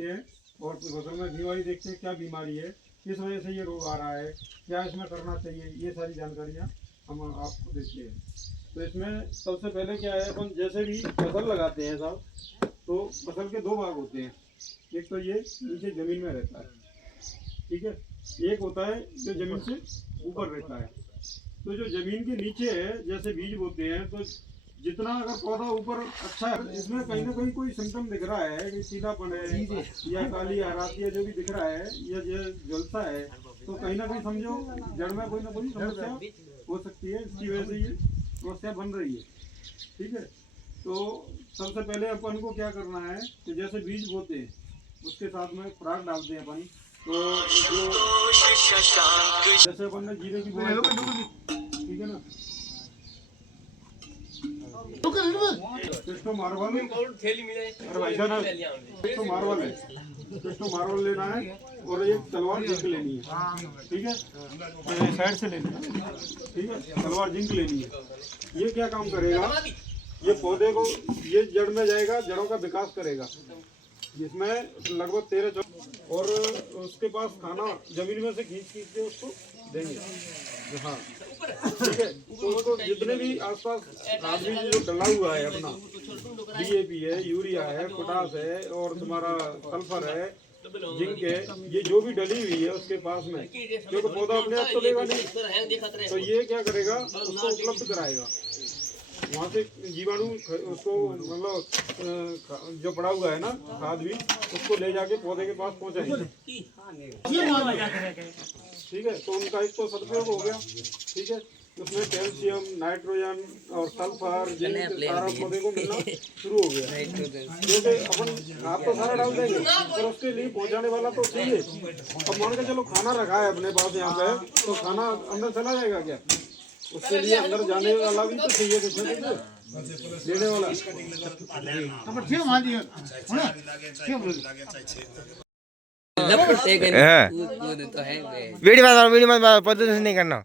देखते हैं और फसल में बीमारी देखते हैं, क्या बीमारी है, किस वजह से ये रोग आ रहा है, क्या इसमें करना चाहिए, ये सारी जानकारियाँ हम आपको देते हैं। तो इसमें सबसे पहले क्या है, अपन जैसे भी फसल लगाते हैं साहब, तो फसल के दो भाग होते हैं। एक तो ये नीचे ज़मीन में रहता है, ठीक है, एक होता है जो ज़मीन से ऊपर रहता है। तो जो ज़मीन के नीचे है, जैसे बीज बोते हैं, तो जितना अगर पौधा ऊपर अच्छा है, इसमें कहीं ना कहीं कोई सिम्टम दिख रहा है कि सीधापन है या काली हराती है, जो भी दिख रहा है या जो जलता है, तो कहीं ना कहीं समझो जड़ में कोई ना कोई समस्या हो सकती है, इसकी वजह से ये समस्या बन रही है। ठीक है, तो सबसे पहले अपन को क्या करना है कि जैसे बीज बोते हैं उसके साथ में खुराक डालते हैं अपन। तो जो जैसे अपन ने जीरे की बुआई, ठीक है ना, क्रिस्टो मार्वल, अरे भाई साहब क्रिस्टो मार्वल है, क्रिस्टो मार्वल लेना है और एक तलवार जिंक लेनी है, ठीक है, साइड से लेनी है, ठीक है, तलवार जिंक लेनी है। ये क्या काम करेगा, ये पौधे को, ये जड़ में जाएगा, जड़ों का विकास करेगा, जिसमें लगभग 13 और उसके पास खाना जमीन में से खींच के उसको देंगे। हाँ ठीक है, तो उसको जितने भी आसपास खाद बीज जो डला हुआ है अपना, DAP है, यूरिया है, पोटास है और तुम्हारा सल्फर है, जिंक है, ये जो भी डली हुई है उसके पास में, क्योंकि पौधा अपने आप तो लेगा नहीं, तो ये क्या करेगा, उसको उपलब्ध कराएगा। वहाँ से जीवाणु उसको मतलब जो पड़ा हुआ है ना खाद भी, उसको ले जाके पौधे के पास पहुँचाएंगे। ठीक है, तो उनका एक तो सदुपयोग हो गया। ठीक है, उसमें कैल्शियम, नाइट्रोजन और सल्फर जिंक सारा पौधे को मिलना शुरू हो गया, क्योंकि अपन आप तो सारा डाल देंगे पर उसके लिए पहुंचाने वाला तो चाहिए। अब मान के चलो खाना रखा है अपने पास यहाँ पे, तो खाना अंदर चला जाएगा क्या, उसके लिए अंदर जाने वाला भी तो चाहिए कुछ ना कुछ लेने वाला। वीडियो मत प्रदर्शन नहीं करना।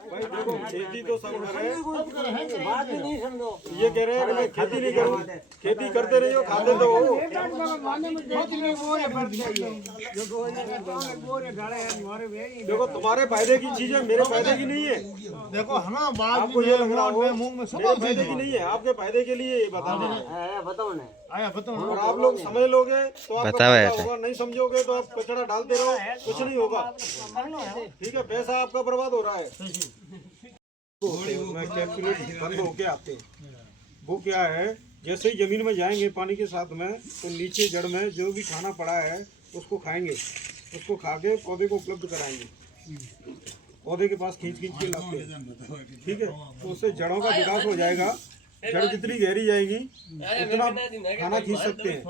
भाई देखो खेती तो सब कर रहे हैं, ये कह रहे हैं कि मैं खेती नहीं करूँ, खेती करते रहिए, खाते तो हो। देखो तुम्हारे फायदे की चीज है, मेरे फायदे की नहीं है। देखो है ना, आपको ये लग रहा हो मेरे फायदे की नहीं है, आपके फायदे के लिए ये बताना है। और आप लोग समझ लोगे तो आपका फायदा होगा, नहीं समझोगे तो आप कचरा डालते रहो, कुछ नहीं होगा। ठीक है, पैसा आपका बर्बाद हो रहा है। कैप्सूलेट बंद होके आते हैं, वो क्या है, जैसे ही जमीन में जाएंगे पानी के साथ में, तो नीचे जड़ में जो भी खाना पड़ा है उसको खाएंगे, उसको खा के पौधे को उपलब्ध कराएंगे, पौधे के पास खींच के लाते हैं। ठीक है, तो उससे जड़ों का विकास हो जाएगा, जड़ जितनी गहरी जाएगी उतना खाना खींच सकते हैं।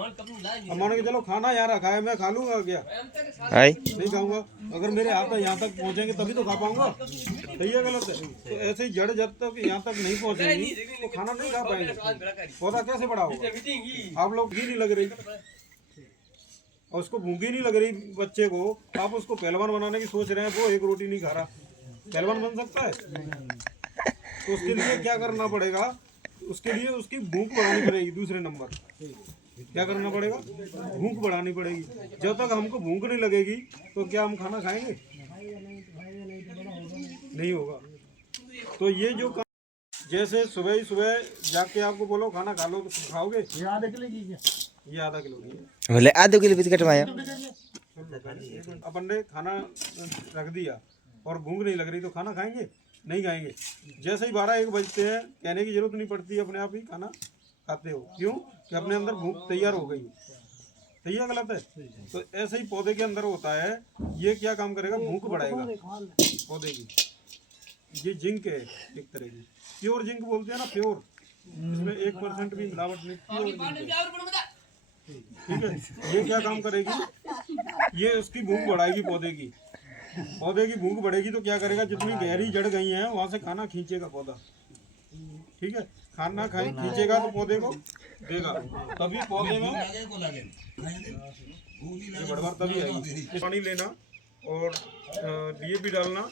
अब मान के चलो खाना यहाँ रखा है, मैं खा लूंगा क्या, नहीं खाऊंगा, अगर मेरे हाथ यहाँ तक पहुँचेंगे तभी तो खा पाऊंगा, सही है गलत है। तो ऐसे ही जड़ जब तक यहाँ तक नहीं पहुँचेंगी तो खाना नहीं खा पाएंगे, पौधा कैसे बड़ा होगा। आप लोग भी नहीं लग रही और उसको भूखी नहीं लग रही बच्चे को, आप उसको पहलवान बनाने की सोच रहे हैं, वो एक रोटी नहीं खा रहा, पहलवान बन सकता है। तो उसके लिए क्या करना पड़ेगा, उसके लिए उसकी भूख बढ़ानी पड़ेगी। दूसरे नंबर क्या करना पड़ेगा, भूख बढ़ानी पड़ेगी। जब तक हमको भूख नहीं लगेगी तो क्या हम खाना खाएंगे, नहीं होगा। तो ये जो जैसे सुबह ही सुबह जाके आपको बोलो खाना खा लो, तो खाओगे। ये आधा किलो की बोले आधे किलो भी कटवाया। अपन ने खाना रख दिया और भूख नहीं लग रही तो खाना खाएंगे, नहीं खाएंगे। जैसे ही 12-1 बजते हैं, कहने की जरूरत नहीं पड़ती, अपने आप ही खाना खाते हो। क्यों कि अपने अंदर भूख तैयार हो गई। सही है गलत है। तो ऐसे ही पौधे के अंदर होता है, ये क्या काम करेगा, भूख बढ़ाएगा पौधे की। ये जिंक है एक तरह की, प्योर जिंक बोलते हैं ना, प्योर, इसमें 1% भी मिलावट नहीं, प्योर जिंक है। ठीक है, ये क्या काम करेगी, ये उसकी भूख बढ़ाएगी पौधे की। पौधे की भूख बढ़ेगी तो क्या करेगा, जितनी गहरी जड़ गई है वहां से खाना खींचेगा पौधा। ठीक है, खाना खींचेगा तो पौधे को देगा, तभी पौधे में बढ़वार तभी आएगी। पानी लेना और DAP डालना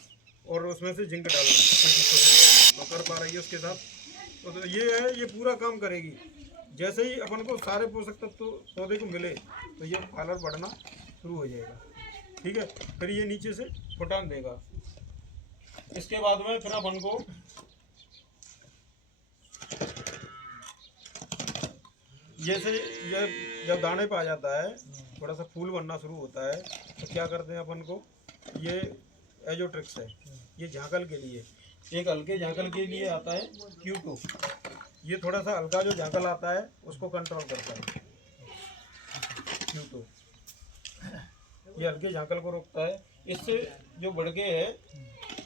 और उसमें से जिंक डालना, तो कर पा रही है उसके साथ। तो ये है, ये पूरा काम करेगी। जैसे ही अपन को सारे पोषक तत्व तो पौधे को मिले तो ये कलर बढ़ना शुरू हो जाएगा। ठीक है, फिर ये नीचे से फुटान देगा। इसके बाद में फिर अपन को जैसे जब दाने पे आ जाता है, थोड़ा सा फूल बनना शुरू होता है, तो क्या करते हैं अपन को, ये एजोट्रिक्स है, ये झांकल के लिए, एक हल्के झांकल के लिए आता है Q2। ये थोड़ा सा हल्का जो झांकल आता है उसको कंट्रोल करता है Q2। ये हल्के झांकल को रोकता है। इससे जो बढ़के है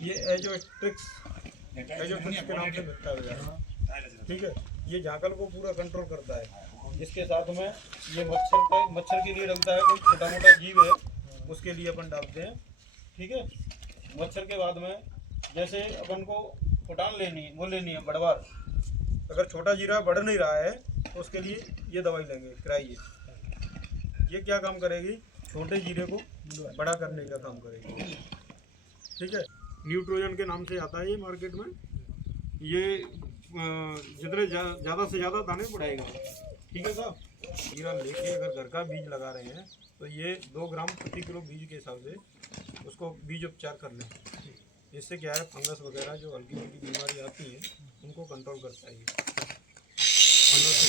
ये एजोट्रिक्स के नाम से मिलता है। ठीक है, ये झांकल को पूरा कंट्रोल करता है। इसके साथ में ये मच्छर के लिए डलता है, कोई छोटा मोटा जीव है उसके लिए अपन डालते हैं। ठीक है, मच्छर के बाद में जैसे अपन को फुटान लेनी है बढ़वार। अगर छोटा जीरा बढ़ नहीं रहा है तो उसके लिए ये दवाई लेंगे कराइए। ये क्या काम करेगी, छोटे जीरे को बड़ा करने का काम करेगी। ठीक है, न्यूट्रोजन के नाम से आता है ये मार्केट में। ये जितने ज़्यादा से ज़्यादा दाने बढ़ाएगा। ठीक है साहब, जीरा लेके अगर घर का बीज लगा रहे हैं तो ये 2 ग्राम प्रति किलो बीज के हिसाब से उसको बीज उपचार कर लें। इससे क्या है, फंगस वगैरह जो हल्की फुल्की बीमारी आती है उनको कंट्रोल करता है ये। फंगस